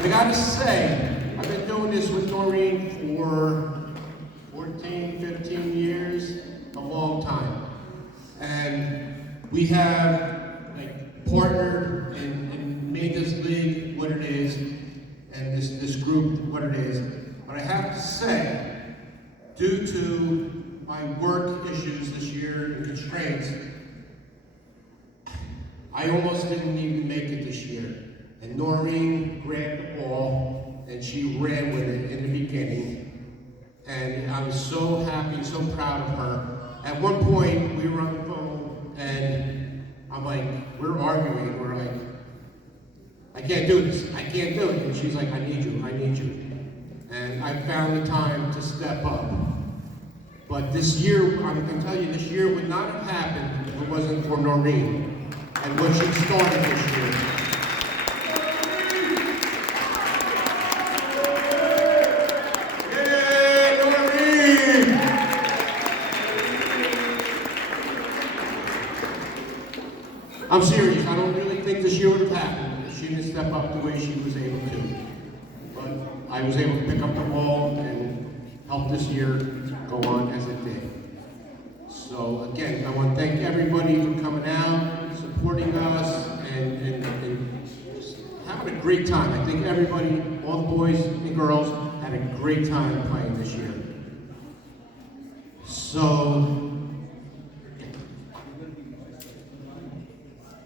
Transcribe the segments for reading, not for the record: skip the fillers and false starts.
I gotta say, I've been doing this with Noreen for 14, 15 years, a long time. And we have like partnered and made this league what it is, and this group what it is. But I have to say, due to my work issues this year and constraints, I almost didn't even make it this year. And Noreen grabbed the ball and she ran with it in the beginning. And I was so happy and so proud of her. At one point, we were on the phone and I'm like, we're arguing. We're like, I can't do this. I can't do it. And she's like, I need you. I need you. And I found the time to step up. But this year, I can tell you, this year would not have happened if it wasn't for Noreen and what she started this year. I'm serious, I don't really think this year would have happened if she didn't step up the way she was able to. But I was able to pick up the ball and help this year go on as it did. So again, I want to thank everybody for coming out, supporting us, and just having a great time. I think everybody, all the boys and girls, had a great time playing this year. So,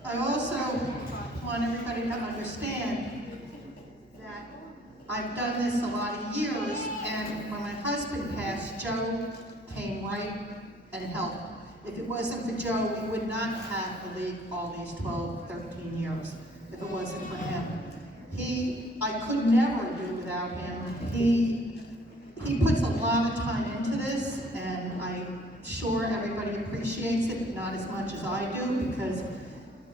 I also want everybody to understand that I've done this a lot of years, and when my husband passed, Joe came right and helped. If it wasn't for Joe, we would not have the league all these 12, 13 years, if it wasn't for him. I could never do it without him. He puts a lot of time into this, and I'm sure everybody appreciates it, but not as much as I do, because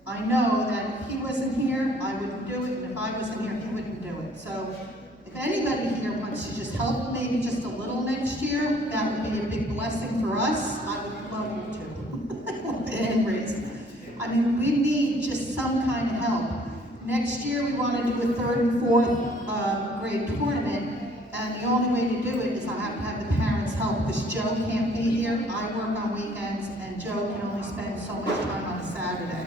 I know that if he wasn't here, I wouldn't do it, and if I wasn't here, he wouldn't do it. So if anybody here wants to just help maybe just a little next year, that would be a big blessing for us. I would love you to. And raise. I mean, we need just some kind of help. Next year, we want to do a 3rd and 4th grade tournament, and the only way to do it is I have to have the parents help, because Joe can't be here. I work on weekends, and Joe can only spend so much time on a Saturday.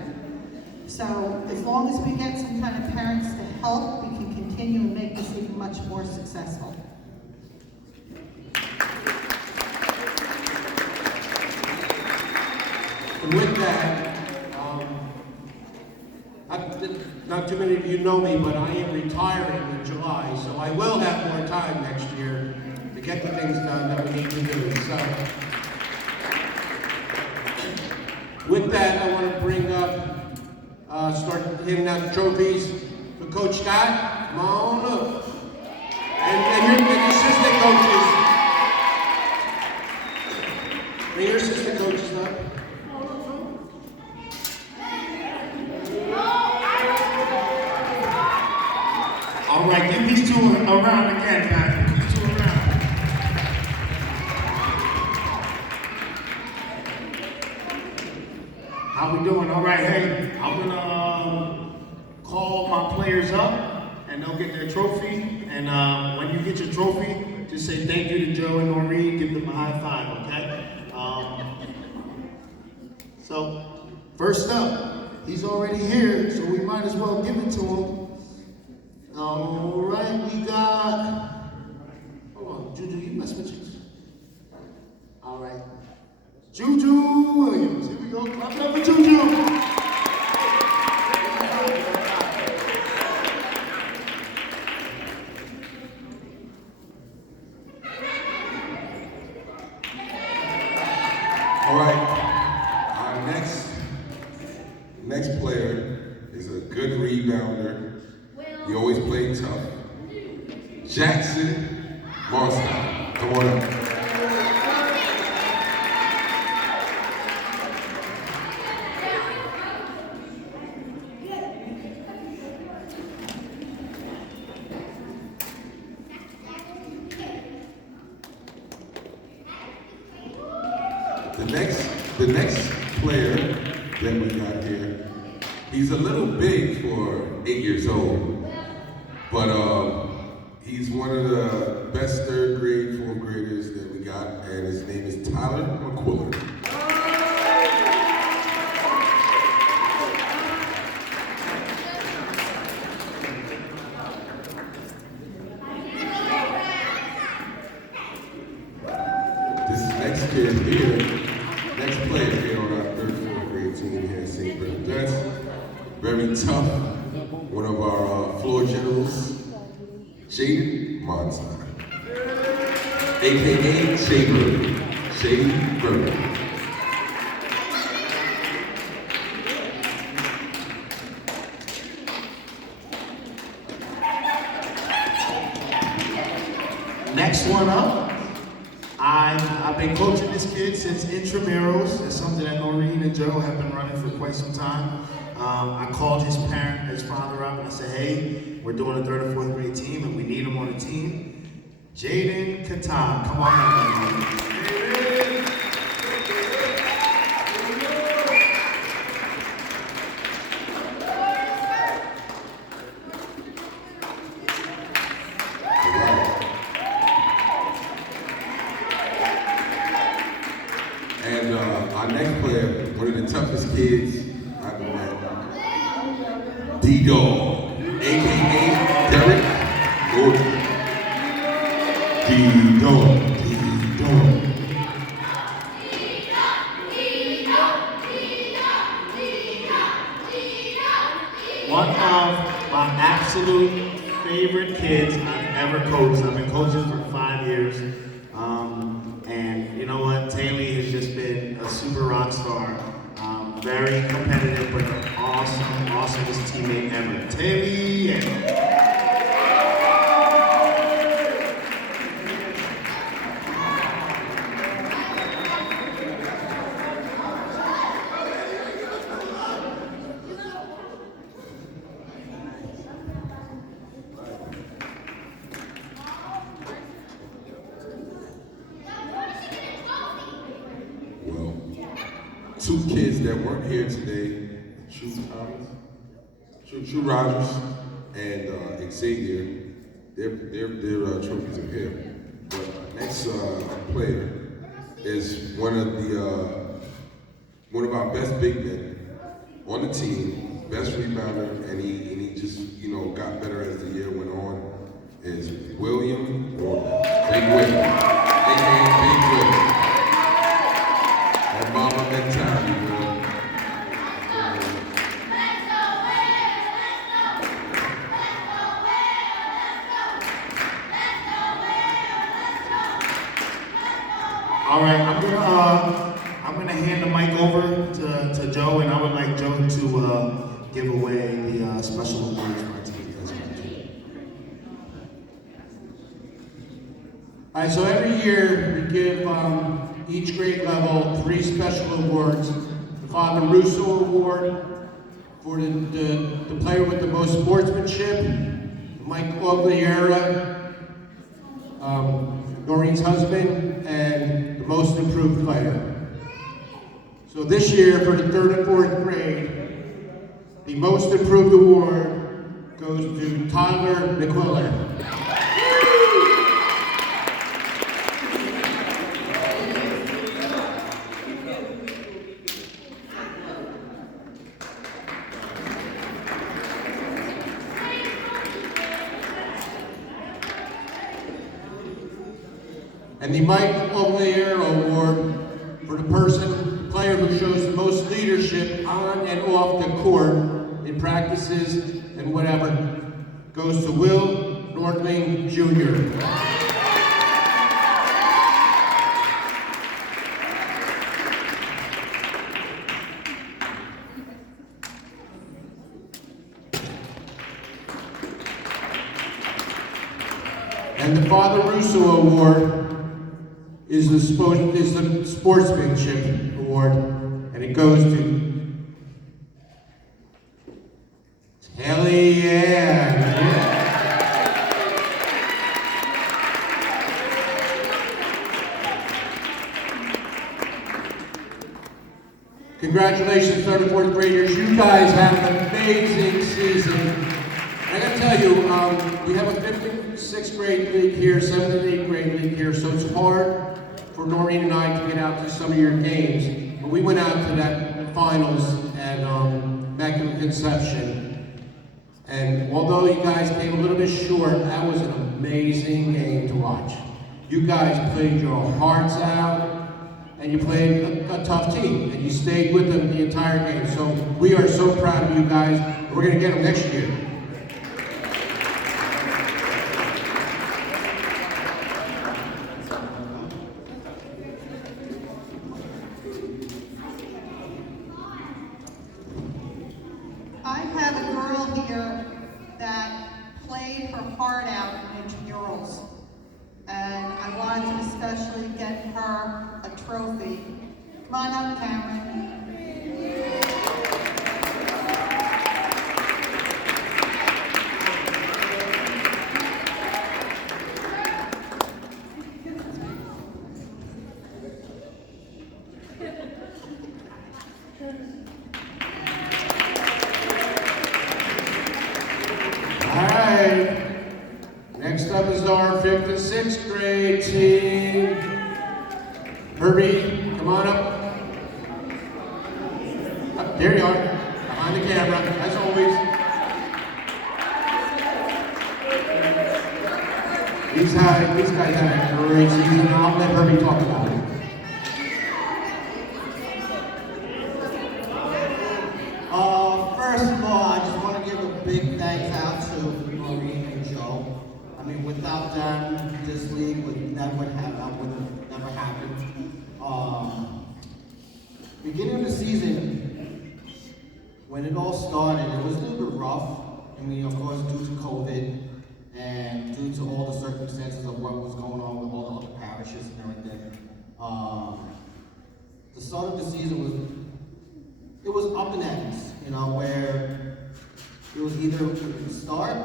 So as long as we get some kind of parents to help, we can continue and make this even much more successful. and with that, not too many of you know me, but I am retiring in July, so I will have more time next year to get the things done that we need to do. So, with that, I want to bring up, start handing out the trophies for Coach Scott. Come on up. And your assistant coaches. Bring your assistant coaches up. All right, give these two a round again, Patrick. These two a round. How we doing? All right, hey, I'm gonna call my players up, and they'll get their trophy. And when you get your trophy, just say thank you to Joe and Noreen. Give them a high five, okay? So, first up, he's already here, so we might as well give it to him. All right, we got, hold on, Juju, you mess with you. All right, Juju Williams, here we go, clap it up for Juju. All right, our next player is a good rebounder. He always played tough. Jackson Marstein, come on up. The next player that we got here, he's a little big for 8 years old. But he's one of the best third grade, fourth graders that we got, and his name is Tyler McQuiller. Next kid here, next player here on our third, fourth grade team here at St. Bernadette. Very tough, one of our floor generals, Jaden Monson, AKA Shady Bird. Next one up. I've been coaching this kid since intramurals. It's something that Noreen and Joe have been running for quite some time. I called his father up, and I said, hey, we're doing a third or fourth grade team, and we need him on the team. Jaden Katan, come on up, Jaden. And our next player, one of the toughest kids I've ever met, D-Dog, AKA Derek Gordon. D-Dog. One of my absolute favorite kids I've ever coached. I've been coaching for 5 years. And you know what? Taylor has just been a super rock star. Very competitive, but awesomest teammate ever. Taylor. Two kids that weren't here today, True Rogers and Xavier, their trophies are here. But next player is one of our best big men on the team, best rebounder, and he just got better as the year went on. Is William Banquet, aka Banquet. And Mama mentality, bro. All right, I'm gonna hand the mic over to Joe, and I would like Joe to give away the special awards for our team. All right, so every year we give each grade level 3 special awards. The Father Russo Award for the player with the most sportsmanship, Mike Ogliera, Noreen's husband, and the most improved fighter. So this year, for the 3rd and 4th grade, the most improved award goes to Tyler McQuiller. And the Mike Ogliera Award for the player who shows the most leadership on and off the court in practices and whatever goes to Will Nordling Jr. And the Father Russo Award is the Sportsmanship Award, and it goes to Kelly Ann. Congratulations, 3rd and 4th graders. You guys have an amazing season. And I gotta tell you, we have a 5th and 6th grade league here, 7th and 8th grade league here, so it's hard for Noreen and I to get out to some of your games. But we went out to that finals at Immaculate Conception. And although you guys came a little bit short, that was an amazing game to watch. You guys played your hearts out, and you played a tough team, and you stayed with them the entire game. So we are so proud of you guys. We're gonna get them next year. I have a girl here that played her heart out in intramurals, and I wanted to especially get her a trophy. Come on up, Cameron. All right. Next up is our 5th and 6th grade team. Herbie, come on up. There you are, behind the camera, as always. These guys had a great season, and I'll let Herbie talk about it. First of all, I just want to give a big thanks out to Maureen and Joe. I mean, without them, this league would never have never happened. Beginning of the season, when it all started, it was a little bit rough. I mean, of course, due to COVID and due to all the circumstances of what was going on with all the other parishes and everything. The start of the season was up and ends, you know, where it was either start,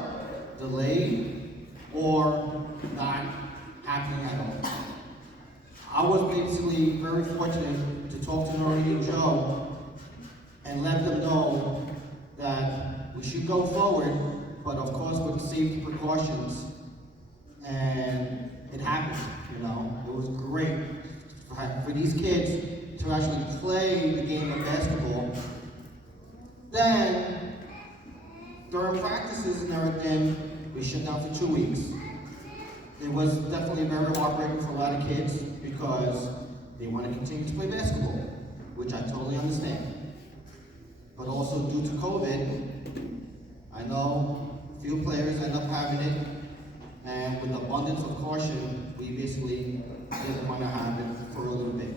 delayed, or not happening at all. I was basically very fortunate to talk to Noreen and Joe and let them know that we should go forward, but of course with safety precautions. And it happened, you know. It was great for these kids to actually play the game of basketball. Then, during practices and everything, we shut down for 2 weeks. It was definitely very heartbreaking for a lot of kids because they want to continue to play basketball, which I totally understand. But also due to COVID, I know a few players end up having it, and with abundance of caution, we basically didn't want to have it for a little bit.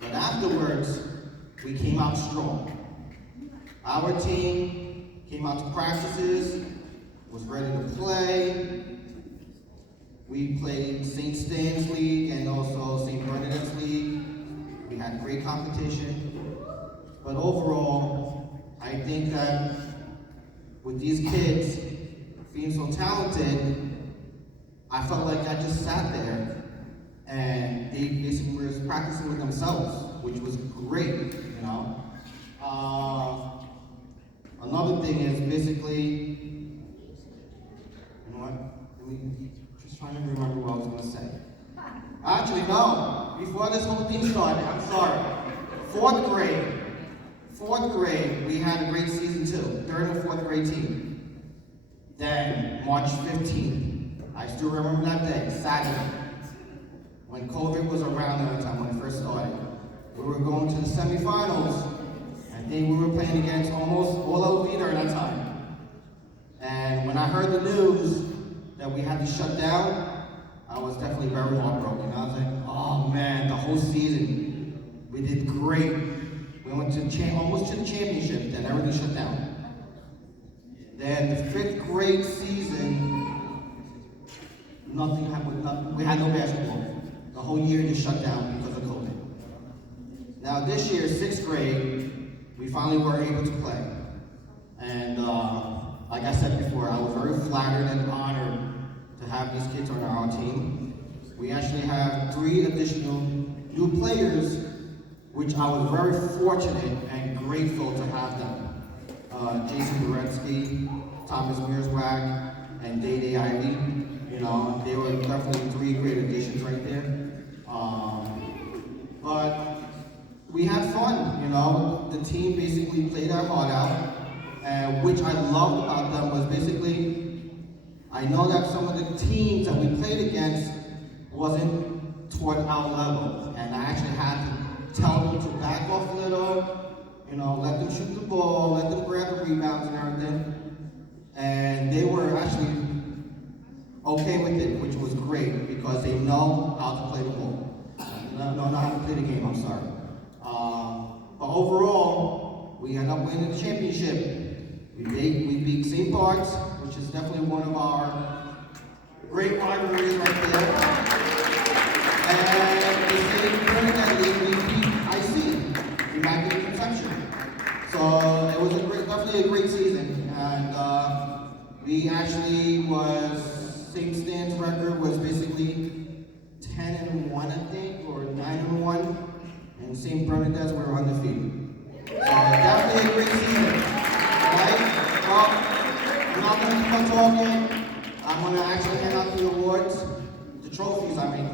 But afterwards, we came out strong. Our team came out to practices, was ready to play. We played St. Stan's League and also St. Bernadette's League. We had great competition. But overall, I think that with these kids being so talented, I felt like I just sat there and they basically were practicing with themselves, which was great, you know. Another thing is basically, you know what? Just trying to remember what I was going to say. Actually, no. Before this whole thing started, I'm sorry. Fourth grade, we had a great season too. 3rd and 4th grade team. Then, March 15th, I still remember that day, Saturday, when COVID was around at the time when it first started. We were going to the semifinals. I think we were playing against almost all of Vita at that time. And when I heard the news that we had to shut down, I was definitely very heartbroken. I was like, oh man, the whole season, we did great. We went to almost to the championship, then everything shut down. Then the 5th grade season, nothing happened, we had no basketball. The whole year just shut down because of COVID. Now this year, 6th grade, we finally were able to play. And like I said before, I was very flattered and honored to have these kids on our team. We actually have 3 additional new players, which I was very fortunate and grateful to have them. Jason Boretsky, Thomas Mearswag, and Day Ivy. You know, they were definitely 3 great additions right there. But we had fun, you know. The team basically played our heart out, and which I loved about them was basically, I know that some of the teams that we played against wasn't toward our level, and I actually had to tell them to back off a little, you know, let them shoot the ball, let them grab the rebounds and everything, and they were actually okay with it, which was great because they know how to play the ball. Know how to play the game, I'm sorry. But overall, we ended up winning the championship. We beat St. Bart's, which is definitely one of our great rivalries right there. And the St. Bernadette League, we beat IC, Immaculate Conception. So it was definitely a great season. And we actually St. Stan's record was basically 10-1, I think, or 9-1, and St. Bernadette's were undefeated. So definitely a great season, right? Well, I'm not going to keep on talking. I'm going to actually hand out the awards, the trophies, I mean.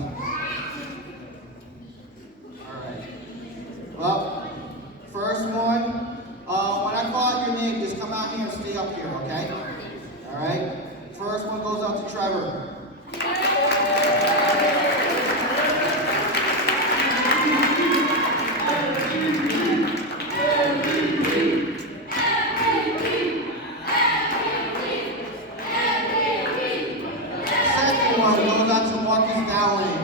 All right. Well, first one, when I call out your name, just come out here and stay up here, okay? All right? First one goes out to Trevor. Second one goes out to Marcus Dowling.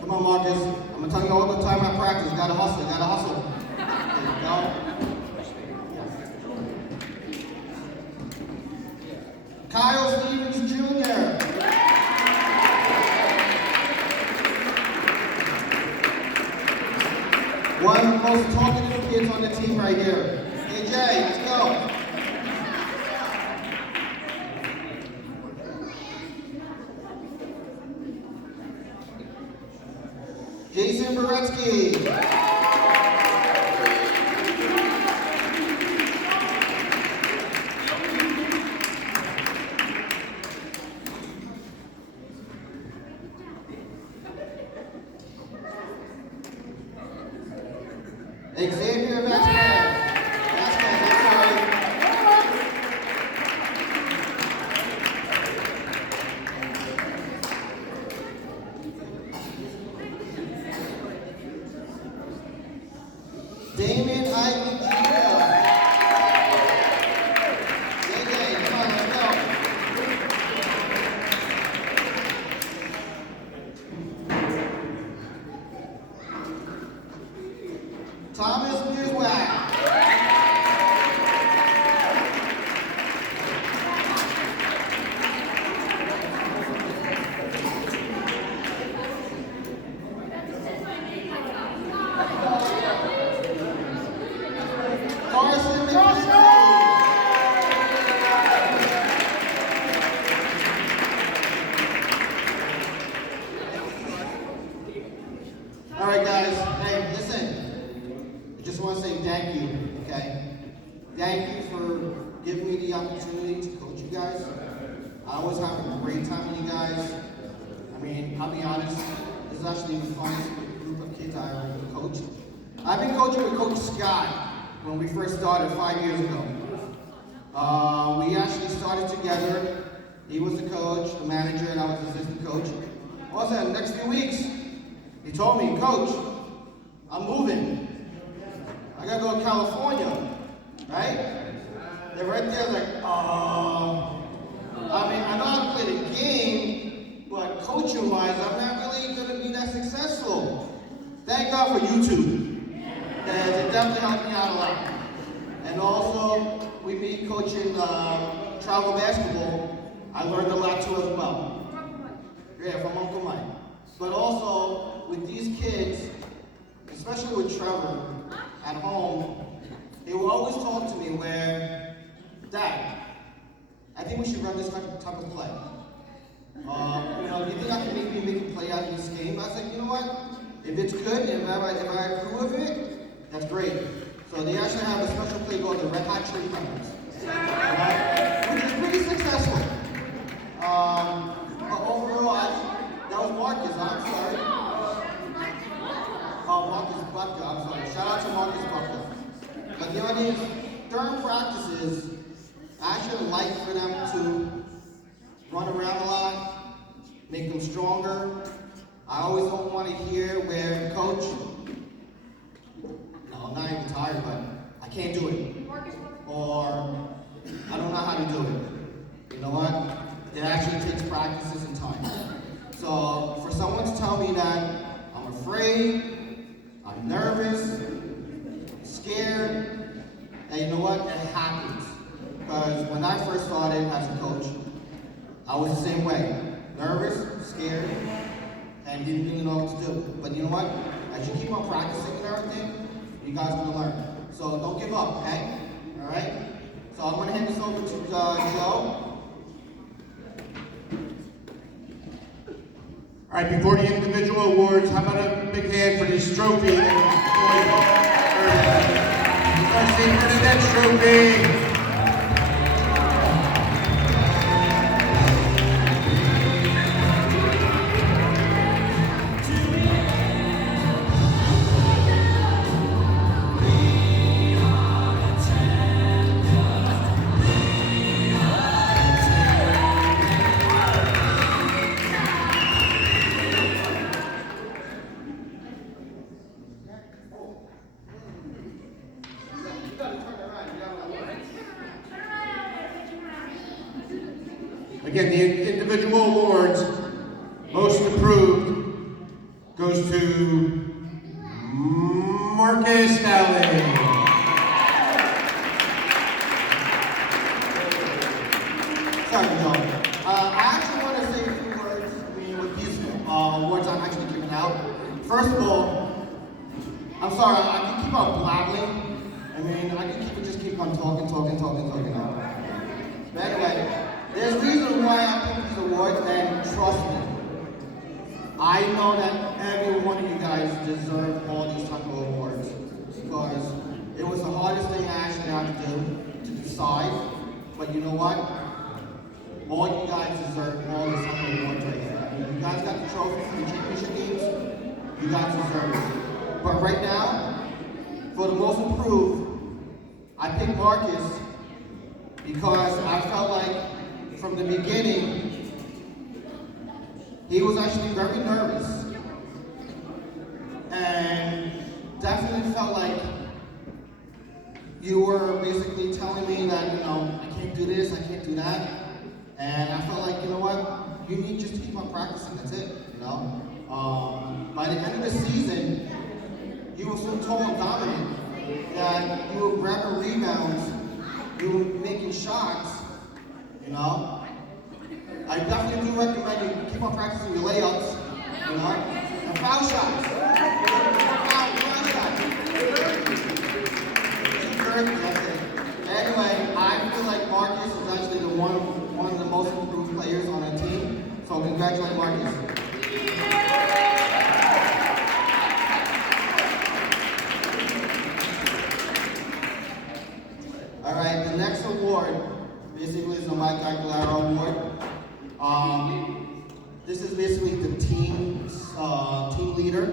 Come on, Marcus. I'm gonna tell you all the time I practice. Gotta hustle, gotta hustle. There you go. Kyle Stevens Jr. One of the most talkative kids on the team right here. Hey Jay, let's go. Jason Beretsky. Xavier Vasquez. I'm sorry. Damon Ivy Jr. JJ, come on, let's go. Thomas Mearswag. Carson McKinstry. All right, guys. Hey, listen. I just want to say thank you, okay? Thank you for giving me the opportunity to coach you guys. I always have a great time with you guys. I mean, I'll be honest, this is actually the funnest group of kids I ever coached. I've been coaching with Coach Scott when we first started 5 years ago. We actually started together. He was the coach, the manager, and I was the assistant coach. Also, in the next few weeks, he told me, Coach, I'm moving. I gotta go to California, right? They're right there like, I mean, I know how to play the game, but coaching-wise, I'm not really gonna be that successful. Thank God for YouTube, because it definitely helped me out a lot. And also, with me coaching travel basketball, I learned a lot too as well. Yeah, from Uncle Mike. But also, with these kids, especially with Trevor, at home, they will always talk to me where, Dad, I think we should run this type of play. You know, do you think I can make a play out of this game? I was like, you know what? If it's good, if I approve of it, that's great. So they actually have a special play called the Red Hot Chili Peppers, which is pretty successful. But overall, that was Marcus. I'm sorry. Oh, Marcus Bucker. I'm sorry. Shout out to Marcus Bucker. But the idea is, during practices, I actually like for them to run around a lot, make them stronger. I always don't want to hear where coach, no, I'm not even tired, but I can't do it. Or I don't know how to do it. You know what? It actually takes practices and time. So for someone to tell me that I'm afraid, I'm nervous, scared, and you know what? It happens. Because when I first started as a coach, I was the same way. Nervous, scared, and didn't really know what to do. But you know what? As you keep on practicing and everything, you guys are gonna learn. So don't give up, okay? All right? So I'm gonna hand this over to Joe. All right, before the individual awards, how about a big hand for this trophy? Our St. Bernadette trophy. Again, the individual awards, most approved, goes to Marcus Alley. Sorry, Joe. I actually want to say a few words with these awards I'm actually giving out. First of all, I'm sorry, I can keep on blabbling. I can keep on talking. But anyway, there's a reason why I picked these awards, and trust me, I know that every one of you guys deserve all these type of awards, because it was the hardest thing I actually had to do, to decide. But you know what? All you guys deserve all these type of awards right here. You guys got the trophy from the championship games, you guys deserve it. But right now, for the most improved, I picked Marcus because I felt like from the beginning, he was actually very nervous and definitely felt like you were basically telling me that, I can't do this, I can't do that. And I felt like, you know what, you need just to keep on practicing, that's it, By the end of the season, you were so tall and dominant that you were grabbing rebounds, you were making shots, I definitely do recommend you keep on practicing your layups, and foul shots. Foul shots. That's it. Anyway, I feel like Marcus is actually one of the most improved players on our team. So congratulate Marcus. All right, the next award basically is the Mike Aguilera Award. This is basically the team leader,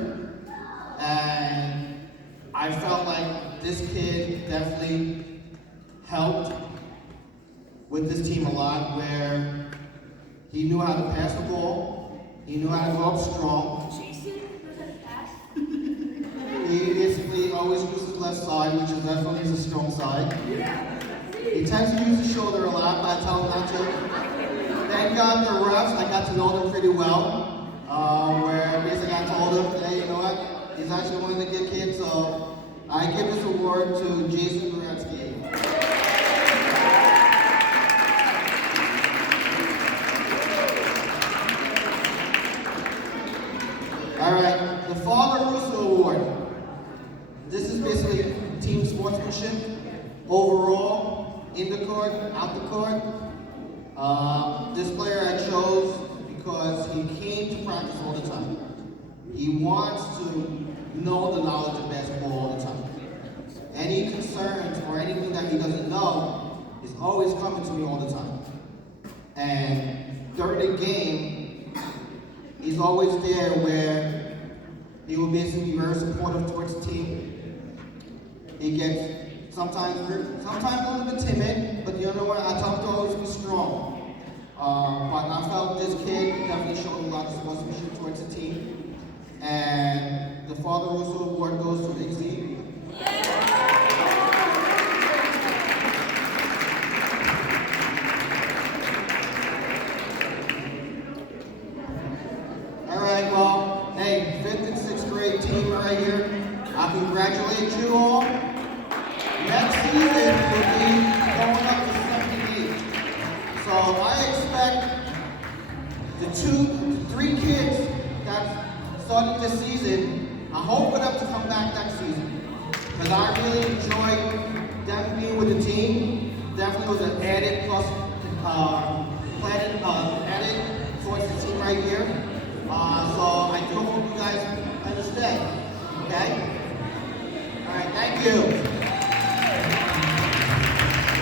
and I felt like this kid definitely helped with this team a lot, where he knew how to pass the ball, he knew how to go up strong. He basically always used his left side, which is definitely his strong side. He tends to use his shoulder a lot, but I tell him not to. Thank God the refs, I got to know them pretty well. Where basically I told him, hey, you know what? He's actually one of the good kids, so I give this award to Jason Goretzky. All right, the Father Russo Award. This is basically team sportsmanship, overall, in the court, out the court. This player I chose because he came to practice all the time. He wants to know the knowledge of basketball all the time. Any concerns or anything that he doesn't know is always coming to me all the time. And during the game, he's always there where he will basically be very supportive towards the team. He gets sometimes a little bit timid, but you know what? I tell him to always be strong. But I felt this kid definitely showed a lot of sportsmanship towards the team. And the Father Russo Award goes to Big Z. All right, well, hey, 5th and 6th grade team right here. I congratulate you all. Next season will be going up to 7th and 8th. So I expect the 3 kids that started this season, I hope for them to come back next season. Because I really enjoyed them being with the team. Definitely was an added plus, added towards the team right here. So I do hope you guys understand. Okay? All right, thank you.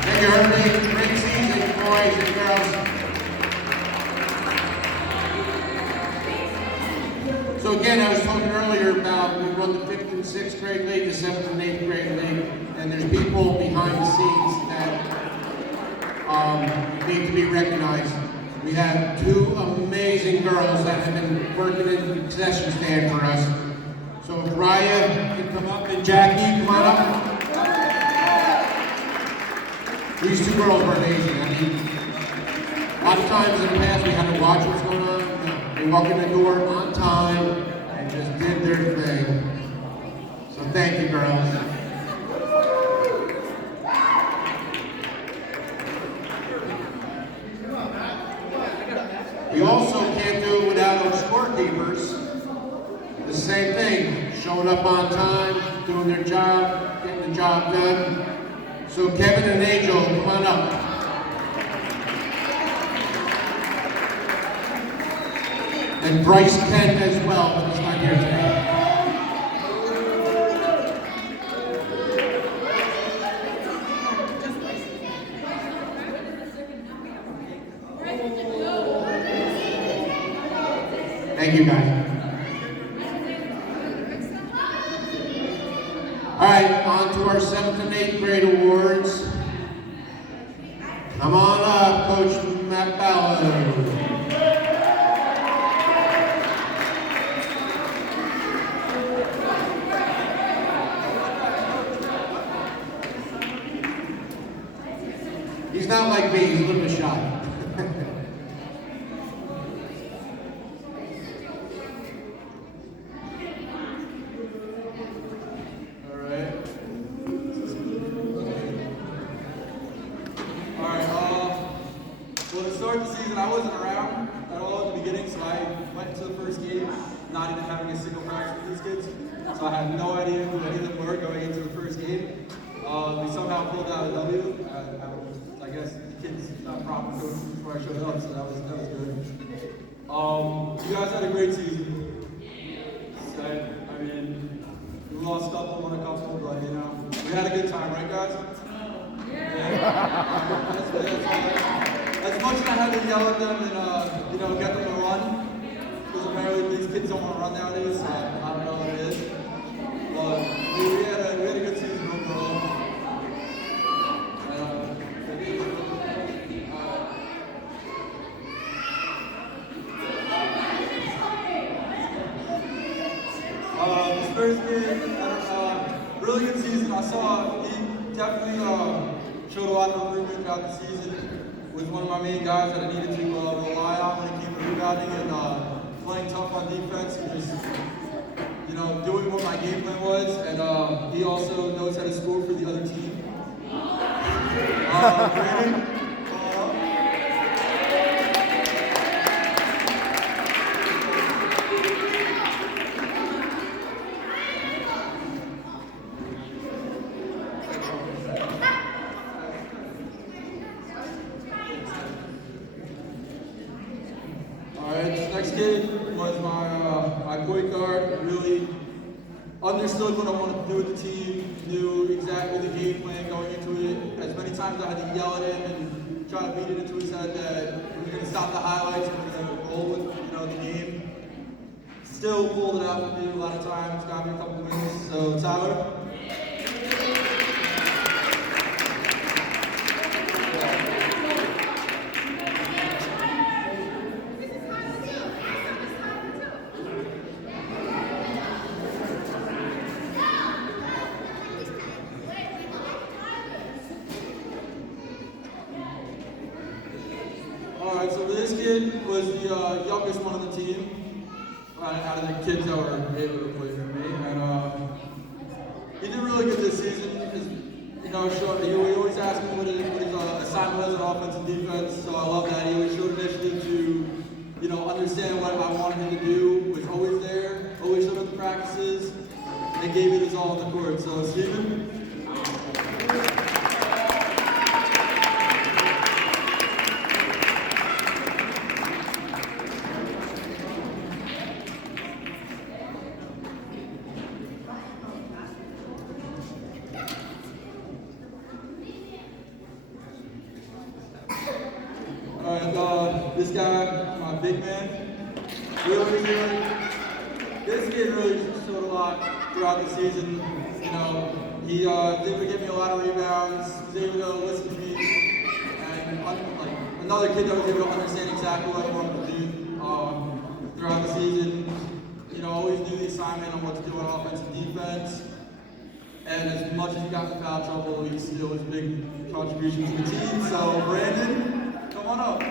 Thank you, Herbie. Great season, boys and girls. So again, I was talking earlier about we run the 5th and 6th grade league, the 7th and 8th grade league, and there's people behind the scenes that need to be recognized. We have 2 amazing girls that have been working in the concession stand for us. So if Raya can come up and Jackie, come on up. These 2 girls were amazing. I mean, a lot of times in the past we had to watch what's going on. No, they walk in the door on time and just did their thing. So thank you, girls. We also can't do it without our scorekeepers. The same thing, showing up on time, doing their job, getting the job done. So Kevin and Angel, come on up. And Bryce Kent as well, but he's not here today. Thank you, guys. All right, on to our 7th and 8th grade awards. Come on up, Coach Matt Ballo. He's not like me, he's a little bit shy. I wasn't around at all at the beginning, so I went into the first game not even having a single practice with these kids. So I had no idea who any of them were going into the first game. We somehow pulled out a W. I guess the kids not proper coaching before I showed up, so that was good. You guys had a great season. I mean, we lost a couple, won a couple, but you know, we had a good time, right, guys? Yeah. As much as I had to yell at them and you know, get them to run, because apparently these kids don't want to run nowadays, so I don't know what it is. But we had a good season overall. This first game, really good season. I saw he definitely showed a lot of improvement throughout the season. Was one of my main guys that I needed to rely on when it came to rebounding and playing tough on defense and just, you know, doing what my game plan was. And he also knows how to score for the other team. Brandon. Next kid was my point guard. Really understood what I wanted to do with the team, knew exactly the game plan going into it. As many times I had to yell at him and try to beat it into his head that we're going to stop the highlights and we're going to roll with the game. Still pulled it out for me a lot of times, got me a couple wins. So Tyler. Alright, so this kid was the youngest one on the team. Out of the kids that were able to play for me, and he did really good this season because he always asked me what his assignment was in offense and defense. So I love that he always showed initiative to understand what I wanted him to do. Was always there, always showed up to practices, and gave it his all on the court. So Steven. This guy, my big man, this kid really showed a lot throughout the season. He was able to give me a lot of rebounds, was able to listen to me, and another kid that was able to understand exactly what I wanted to do throughout the season. Always knew the assignment on what to do on offense and defense. And as much as he got in foul trouble, he still was a big contribution to the team. So Brandon, come on up.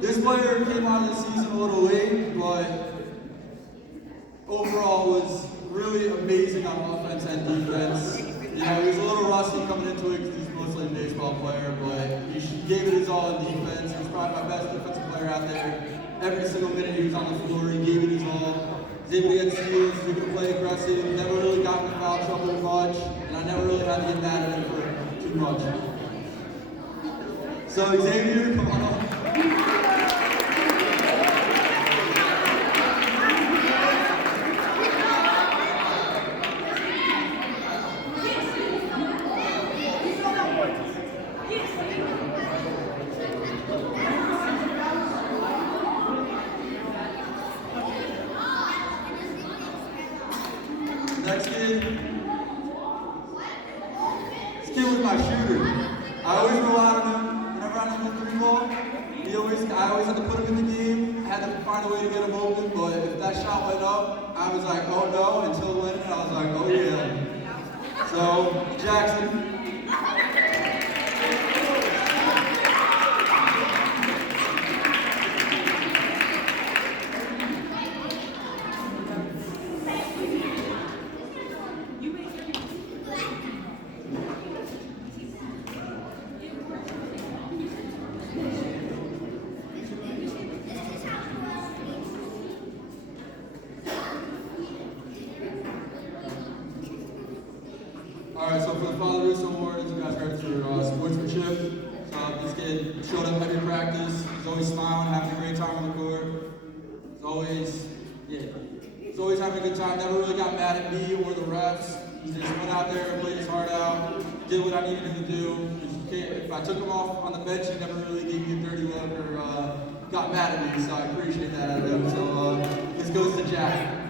This player came out of the season a little late, but overall was really amazing on offense and defense. He was a little rusty coming into it because he's mostly a baseball player, but he gave it his all in defense. He was probably my best defensive player out there. Every single minute he was on the floor, he gave it his all. He was able to get steals, he was able to play aggressive, never really got in foul trouble much, and I never really had to get mad at him for too much. So Xavier, come on up. Next kid. This kid was my shooter. I always relied on him whenever I needed a 3-ball. I always had to put him in the game. I had to find a way to get him open, but if that shot went up, I was like, oh no, until it went in, I was like, oh yeah. So, Jackson. Alright, so for the Father Russo Awards, you guys ready for sportsmanship. So this kid showed up every practice. He's always smiling, having a great time on the court. He's always having a good time. Never really got mad at me or the refs. He just went out there and played his heart out, did what I needed him to do. If I took him off on the bench, he never really gave me a dirty look or got mad at me, so I appreciate that out of him. So this goes to Jack.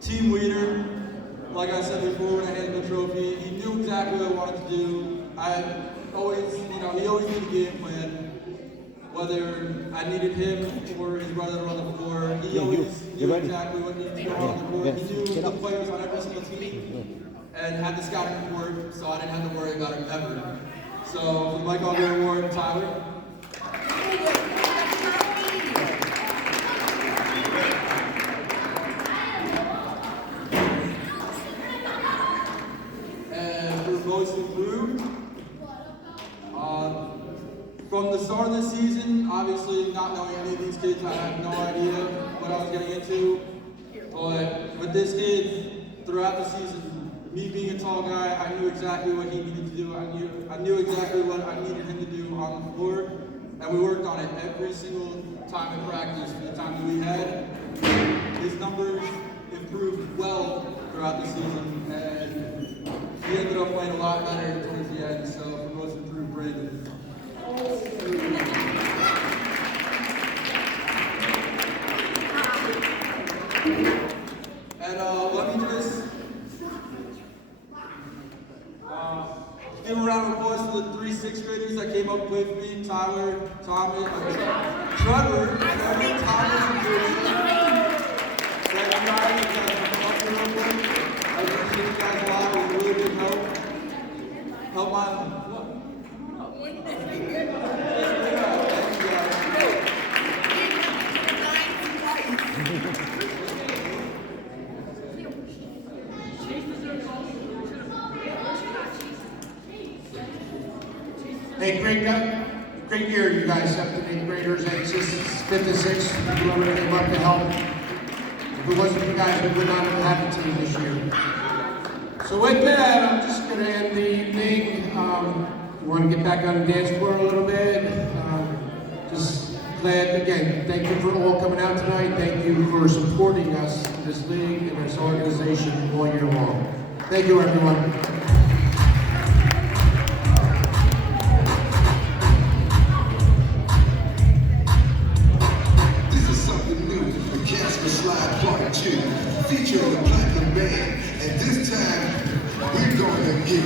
Team leader, like I said before when I handed the trophy, he knew exactly what I wanted to do. He always knew the game plan. Whether I needed him or his brother to run the floor, he always knew exactly what needed to go on the court. He knew the players on every single team and had the scouting report so I didn't have to worry about it ever. So for the Mike Alder Award, Tyler. And for most improved, from the start of the season, obviously not knowing any of these kids, I had no idea what I was getting into. But with this kid, throughout the season, me being a tall guy, I knew exactly what he needed to do. I knew exactly what I needed him to do on the floor. And we worked on it every single time in practice for the time that we had. His numbers improved well throughout the season, and he ended up playing a lot better towards the end. So for most improved, Brandon. And let me just give a round of applause for the 3 6th graders that came up with me: Tyler, Thomas, Trevor, Thomas, and Jason. Thank you guys for coming up here real quick. I appreciate you guys a lot. It was a really big help. Help my Hey, great year, you guys, 7th and 8th graders, and 5th and 6th, whoever came up to help. If it wasn't for you guys, we would not have had a team this year. So with that, I'm just going to end the evening. We want to get back on the dance floor a little bit. Just glad, again, thank you for all coming out tonight. Thank you for supporting us in this league and this organization all year long. Thank you, everyone. Featuring the Platinum Band, and this time we're gonna get